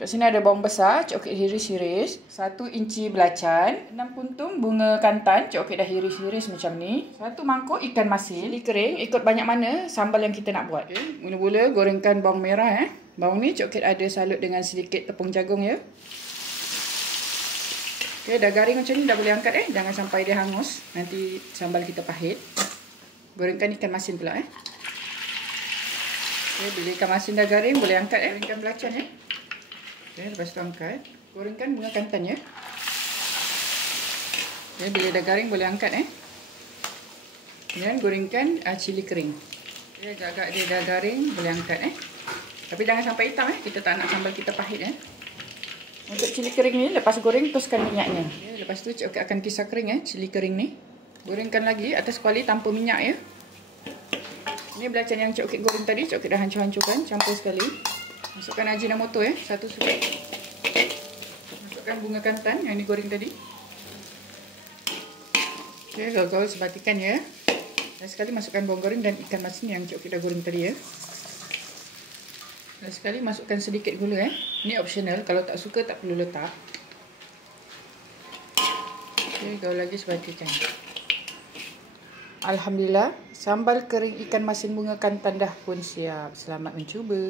Kat sini ada bawang besar, coklat hiris-hiris, 1 inci belacan, 6 puntung bunga kantan, coklat dah hiris-hiris macam ni, 1 mangkuk ikan masin, cili kering, ikut banyak mana sambal yang kita nak buat. Okay. Mula-mula gorengkan bawang merah. Bawang ni coklat ada salut dengan sedikit tepung jagung ya. Okay, dah garing macam ni dah boleh angkat Jangan sampai dia hangus, nanti sambal kita pahit. Gorengkan ikan masin pula Okay, bila ikan masin dah garing boleh angkat Gorengkan belacan Okay, lepas tu angkat. Gorengkan bunga kantan Okay, bila dah garing boleh angkat Kemudian gorengkan cili kering. Okay, agak-agak dia dah garing boleh angkat Tapi jangan sampai hitam kita tak nak sambal kita pahit Untuk cili kering ni lepas goreng teruskan minyaknya. Okay, lepas tu coklat akan kisar kering cili kering ni. Gorengkan lagi atas kuali tanpa minyak Ini belacan yang coklat goreng tadi, coklat dah hancur-hancurkan, campur sekali. Masukkan ajinomoto 1 sudu. Masukkan bunga kantan yang digoreng tadi. Okey, gaul-gaul sebatikan Dan sekali masukkan bawang goreng dan ikan masin yang coklat dah goreng tadi Dan sekali masukkan sedikit gula Ini optional, kalau tak suka tak perlu letak. Okey, gaul lagi sebatikan. Alhamdulillah, sambal kering ikan masin bunga kantan dah pun siap. Selamat mencuba.